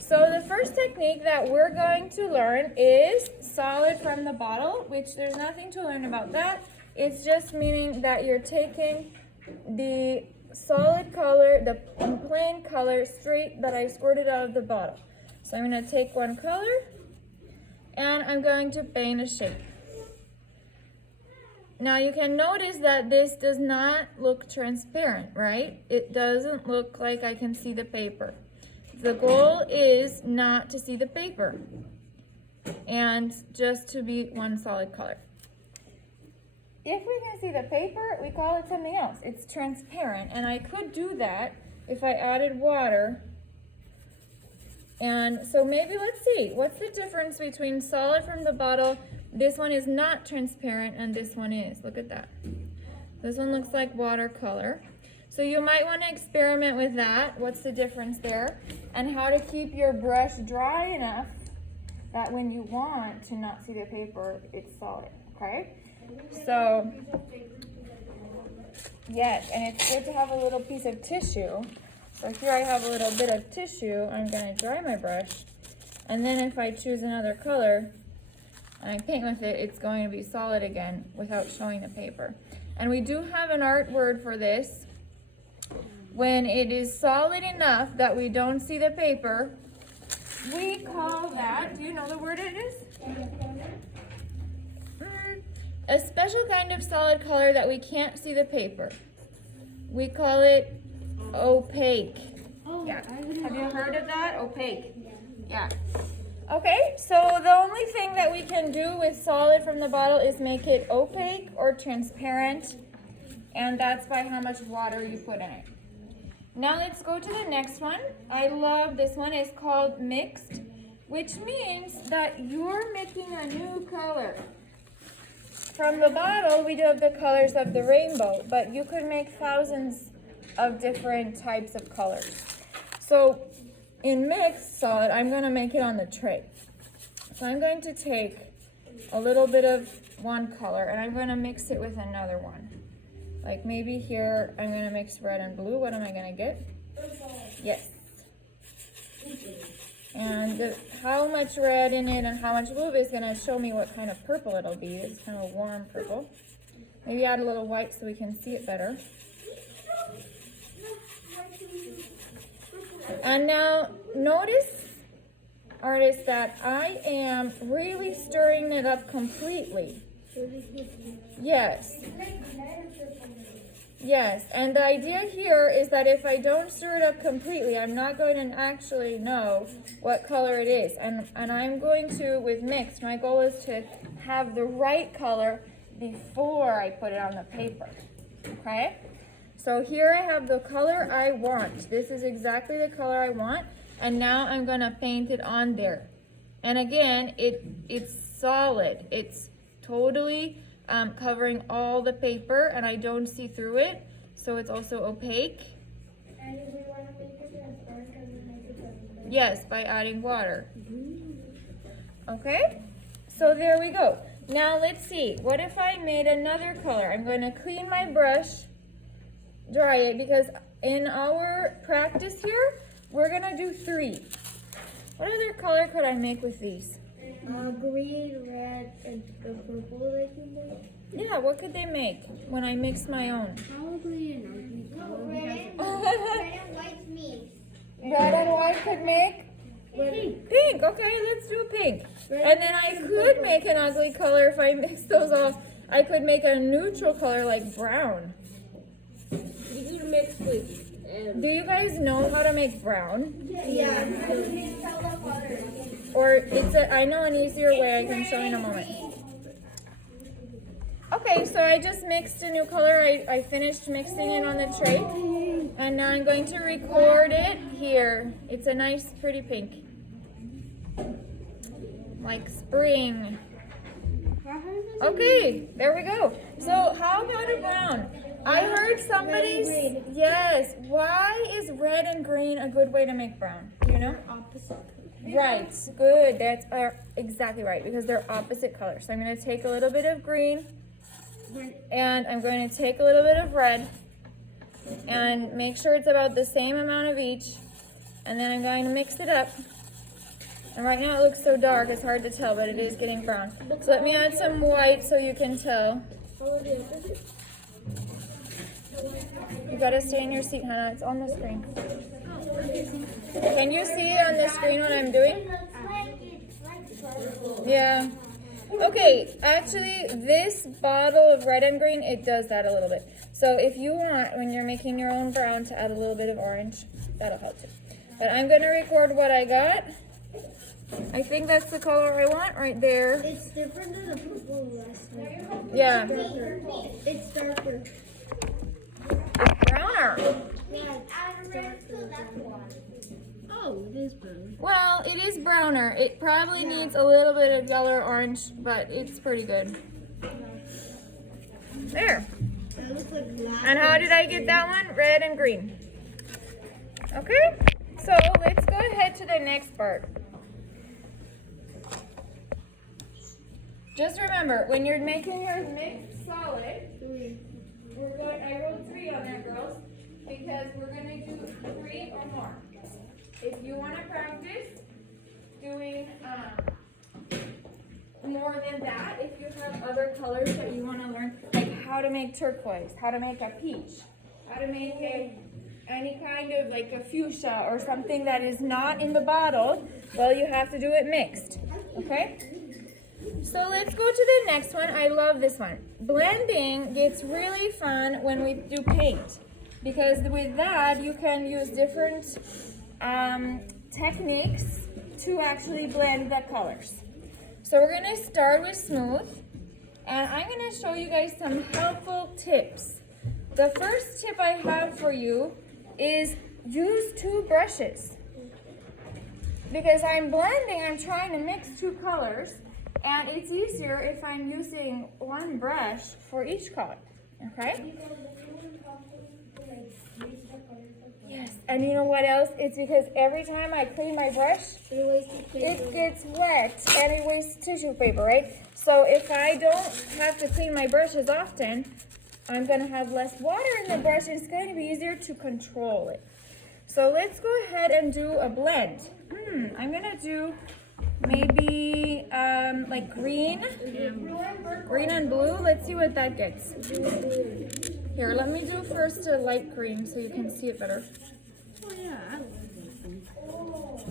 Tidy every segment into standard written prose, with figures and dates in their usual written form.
So the first technique that we're going to learn is solid from the bottle, which there's nothing to learn about that. It's just meaning that you're taking the solid color, the plain color straight that I squirted out of the bottle. So I'm going to take one color and I'm going to paint a shape. Now you can notice that this does not look transparent, right? It doesn't look like I can see the paper. The goal is not to see the paper and just to be one solid color. If we can see the paper, we call it something else. It's transparent, and I could do that if I added water. And so maybe let's see, what's the difference between solid from the bottle? This one is not transparent and this one is. Look at that. This one looks like watercolor. So you might want to experiment with that. What's the difference there? And how to keep your brush dry enough that when you want to not see the paper, it's solid, okay? So, yes, and it's good to have a little piece of tissue. So here I have a little bit of tissue. I'm going to dry my brush. And then if I choose another color and I paint with it, it's going to be solid again without showing the paper. And we do have an art word for this. When it is solid enough that we don't see the paper, we call that, do you know the word it is? A special kind of solid color that we can't see the paper. We call it opaque. Yeah. Have you heard of that? Opaque. Yeah. Okay, so the only thing that we can do with solid from the bottle is make it opaque or transparent, and that's by how much water you put in it. Now let's go to the next one. I love this one. It's called mixed, which means that you're making a new color. From the bottle, we do have the colors of the rainbow, but you could make thousands of different types of colors. So in mixed solid, I'm going to make it on the tray. So I'm going to take a little bit of one color and I'm going to mix it with another one. Like maybe here, I'm going to mix red and blue. What am I going to get? Yes. And how much red in it and how much blue is going to show me what kind of purple it'll be. It's kind of a warm purple. Maybe add a little white so we can see it better. And now notice, artists, that I am really stirring it up completely. Yes. Yes, and the idea here is that if I don't stir it up completely, I'm not going to actually know what color it is. And I'm going to, with mixed, my goal is to have the right color before I put it on the paper. Okay? So here I have the color I want. This is exactly the color I want. And now I'm going to paint it on there. And again, it's solid. It's totally covering all the paper and I don't see through it. So it's also opaque. And if we want to make it transparent, can we make it transparent? Yes, by adding water. Okay, so there we go. Now let's see. What if I made another color? I'm going to clean my brush, dry it, because in our practice here, we're going to do 3. What other color could I make with these? Green, red, and the purple they can make. Yeah, what could they make when I mix my own? Probably an ugly color. Red and white mix. Red and white could make? Pink. Okay, let's do pink. And then I could make an ugly color if I mix those off. I could make a neutral color like brown. You could mix with. Do you guys know how to make brown? Yeah. Or I know an easier way I can show you in a moment. Okay, so I just mixed a new color. I finished mixing it on the tray. And now I'm going to record it here. It's a nice, pretty pink. Like spring. Okay, there we go. So how about a brown? I heard somebody, yes, why is red and green a good way to make brown? Do you know? Opposite. Right, good, that's exactly right, because they're opposite colors. So I'm going to take a little bit of green, and I'm going to take a little bit of red, and make sure it's about the same amount of each, and then I'm going to mix it up, And right now it looks so dark, it's hard to tell, but it is getting brown. So let me add some white so you can tell. You gotta stay in your seat, Hannah. It's on the screen. Can you see it on the screen what I'm doing? Yeah. Okay, actually, this bottle of red and green, it does that a little bit. So if you want, when you're making your own brown, to add a little bit of orange, that'll help too. But I'm gonna record what I got. I think that's the color I want right there. It's different than the purple last one. Yeah. It's darker. It's browner. Yeah, it's darker. Oh, it is brown. Well, it is browner. It probably needs a little bit of yellow or orange, but it's pretty good. There. That looks like black. And how did I get that one? Red and green. Okay, so let's go ahead to the next part. Just remember, when you're making your mixed solid, I wrote 3 on there, girls, because we're gonna do 3 or more. If you want to practice doing more than that, if you have other colors that you want to learn, like how to make turquoise, how to make a peach, how to make any kind of like a fuchsia or something that is not in the bottle, well, you have to do it mixed, okay? So let's go to the next one. I love this one. Blending gets really fun when we do paint, because with that you can use different techniques to actually blend the colors. So we're going to start with smooth, and I'm going to show you guys some helpful tips. The first tip I have for you is use 2 brushes. Because I'm blending, I'm trying to mix 2 colors, and it's easier if I'm using 1 brush for each color, okay? Yes, and you know what else? It's because every time I clean my brush, it gets wet and it wastes tissue paper, right? So if I don't have to clean my brush as often, I'm going to have less water in the brush, and it's going to be easier to control it. So let's go ahead and do a blend. I'm going to do maybe like green and blue. Let's see what that gets. Here, let me do first a light green so you can see it better. Oh yeah, I like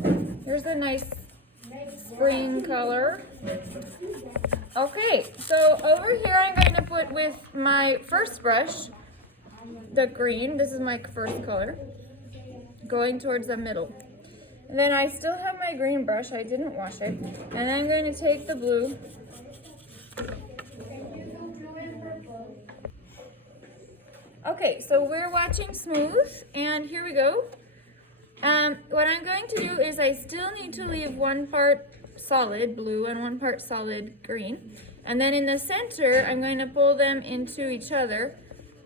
that. Here's a nice spring color. Okay, so over here I'm going to put with my first brush, the green. This is my first color, going towards the middle. And then I still have my green brush, I didn't wash it. And I'm going to take the blue. Okay, so we're watching smooth, and here we go. What I'm going to do is I still need to leave 1 part solid blue and 1 part solid green. And then in the center, I'm going to pull them into each other.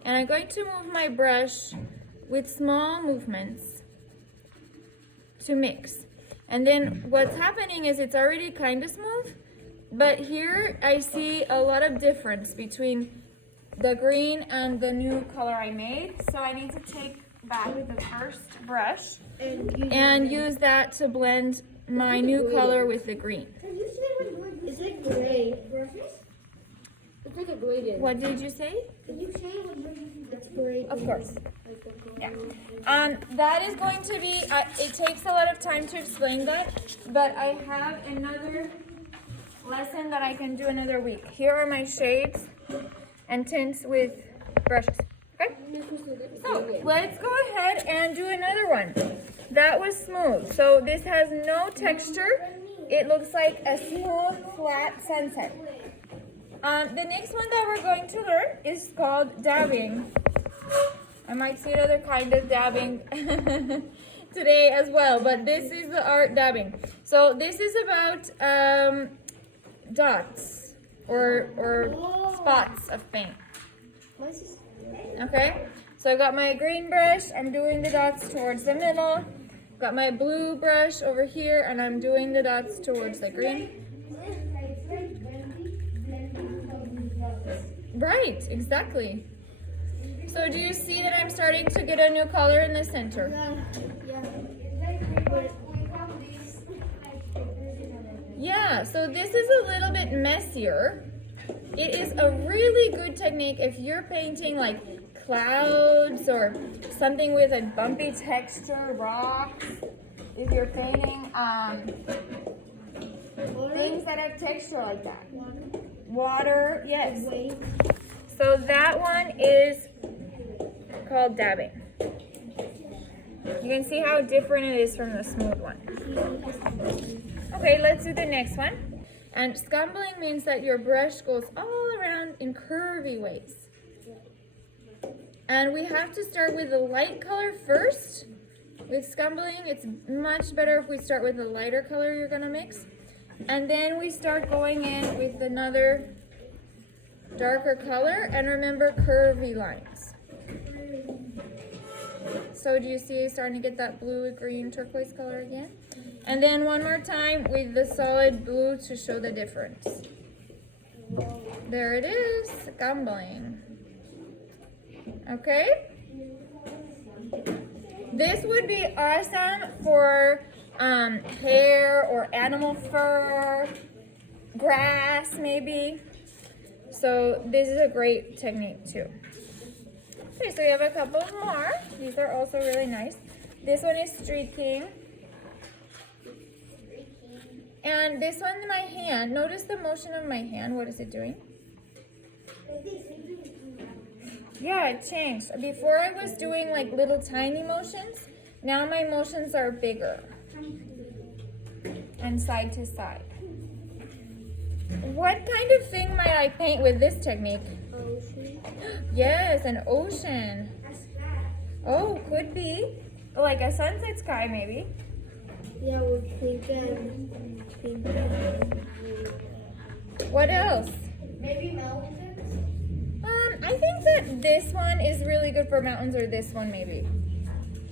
And I'm going to move my brush with small movements to mix. And then what's happening is it's already kind of smooth, but here I see a lot of difference between the green and the new color I made. So I need to take back the first brush and use that to blend my new color with the green. Is it gray? It's like a gradient. What did you say? Can you say what it's gray? Of course. Yeah. That is going to be, it takes a lot of time to explain that, but I have another lesson that I can do another week. Here are my shades and tints with brushes. Okay? So let's go ahead and do another one. That was smooth. So this has no texture. It looks like a smooth, flat sunset. The next one that we're going to learn is called dabbing. I might see another kind of dabbing today as well, but this is the art dabbing. So this is about dots or spots of paint. Okay, so I've got my green brush, I'm doing the dots towards the middle. Got my blue brush over here, and I'm doing the dots towards the green. Right, exactly. So do you see that I'm starting to get a new color in the center? Yeah, so this is a little bit messier. It is a really good technique if you're painting like clouds or something with a bumpy texture, rocks. If you're painting things that have texture like that. Water, yes. So that one is called dabbing. You can see how different it is from the smooth one. Okay, let's do the next one. And scumbling means that your brush goes all around in curvy ways. And we have to start with the light color first. With scumbling, it's much better if we start with the lighter color you're gonna mix. And then we start going in with another darker color. And remember, curvy lines. So do you see starting to get that blue, green, turquoise color again? And then one more time with the solid blue to show the difference. There it is, scumbling. Okay? This would be awesome for hair or animal fur, grass maybe. So this is a great technique too. Okay, so we have a couple more. These are also really nice. This one is streaking. And this one, my hand. Notice the motion of my hand. What is it doing? Yeah, it changed. Before I was doing like little tiny motions. Now my motions are bigger. And side to side. What kind of thing might I paint with this technique? Ocean. Yes, an ocean. Oh, could be. Like a sunset sky maybe. Yeah, with pink and pink. What else? Maybe mountains? I think that this one is really good for mountains, or this one maybe.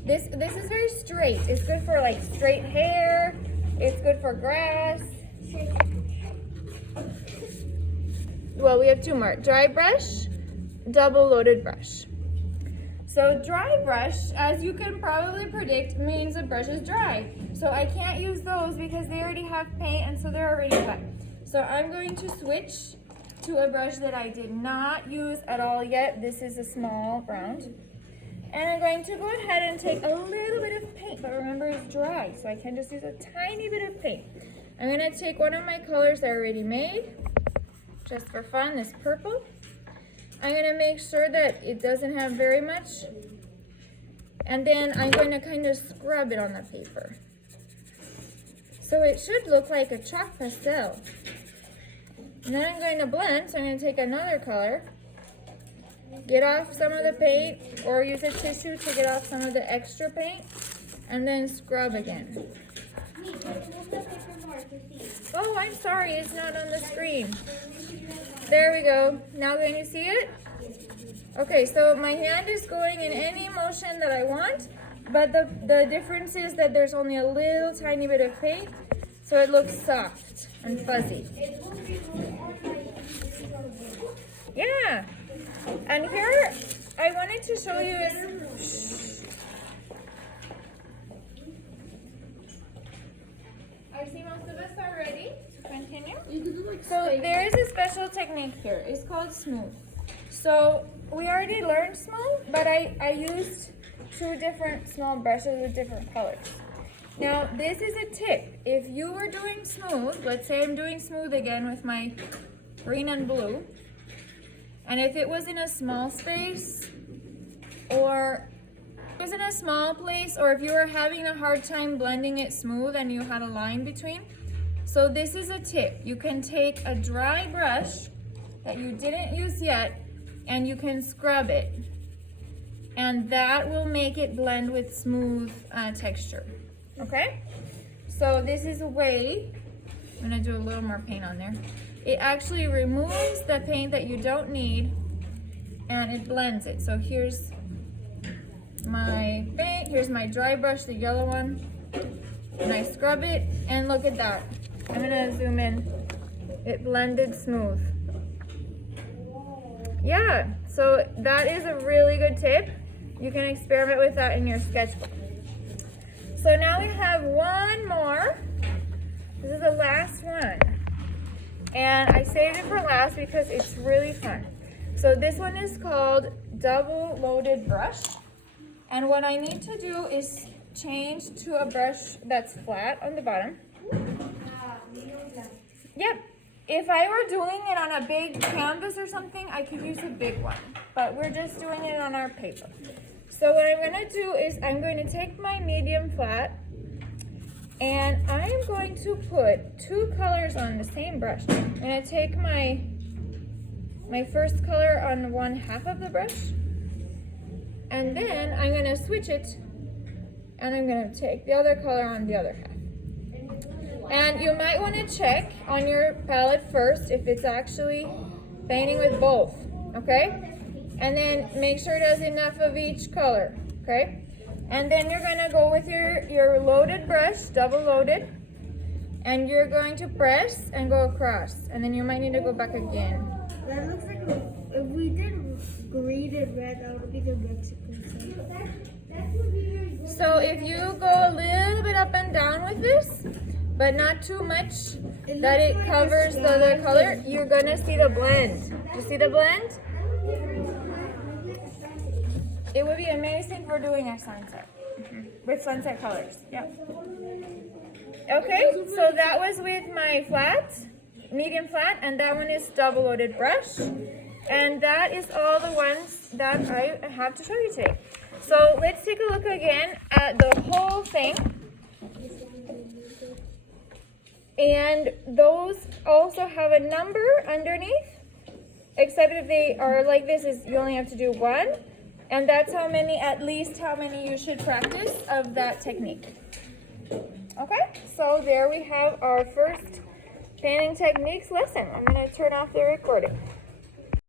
This is very straight. It's good for like straight hair. It's good for grass. Well, we have two more. Dry brush, double loaded brush. So dry brush, as you can probably predict, means the brush is dry. So I can't use those because they already have paint and so they're already cut. So I'm going to switch to a brush that I did not use at all yet. This is a small round. And I'm going to go ahead and take a little bit of paint, but remember it's dry, so I can just use a tiny bit of paint. I'm gonna take one of my colors I already made, just for fun, this purple. I'm gonna make sure that it doesn't have very much. And then I'm going to kind of scrub it on the paper. So it should look like a chalk pastel. And then I'm going to blend, so I'm going to take another color, get off some of the paint, or use a tissue to get off some of the extra paint, and then scrub again. Oh, I'm sorry, it's not on the screen. There we go. Now can you see it? Okay, so my hand is going in any motion that I want, but the difference is that there's only a little tiny bit of paint, so it looks soft and fuzzy. Yeah. And here, I wanted to show you I see most of us are ready to continue. So there is a special technique here. It's called smooth. So we already learned smooth, but I used two different small brushes with different colors. Now this is a tip. If you were doing smooth, let's say I'm doing smooth again with my green and blue, and if it was in a small space, or it was in a small place, or if you were having a hard time blending it smooth and you had a line between, so this is a tip. You can take a dry brush that you didn't use yet, and you can scrub it, and that will make it blend with smooth texture. Okay? So this is a way, I'm gonna do a little more paint on there. It actually removes the paint that you don't need, and it blends it. So here's my paint, here's my dry brush, the yellow one, and I scrub it, and look at that. I'm gonna zoom in. It blended smooth. Yeah, so that is a really good tip. You can experiment with that in your sketchbook. So now we have one more. This is the last one. class because it's really fun. So this one is called double loaded brush. And what I need to do is change to a brush that's flat on the bottom. Yep. If I were doing it on a big canvas or something, I could use a big one. But we're just doing it on our paper. So what I'm going to do is I'm going to take my medium flat and I am going to put two colors on the same brush. I'm going to take my first color on one half of the brush, and then I'm going to switch it and I'm going to take the other color on the other half. And you might want to check on your palette first if it's actually painting with both, okay? And then make sure it has enough of each color, okay? And then you're gonna go with your loaded brush, double loaded, and you're going to press and go across. And then you might need to go back again. That looks like if we did green and red, that would be the Mexican side. So if you go a little bit up and down with this, but not too much that it covers the other color, you're gonna see the blend. You see the blend? It would be amazing for doing a sunset with sunset colors. Yeah. Okay, so that was with my flat, medium flat, and that one is double loaded brush. And that is all the ones that I have to show you today. So let's take a look again at the whole thing. And those also have a number underneath, except if they are like this, is you only have to do one. And that's how many, at least how many you should practice of that technique. Okay, so there we have our first painting techniques lesson. I'm going to turn off the recording.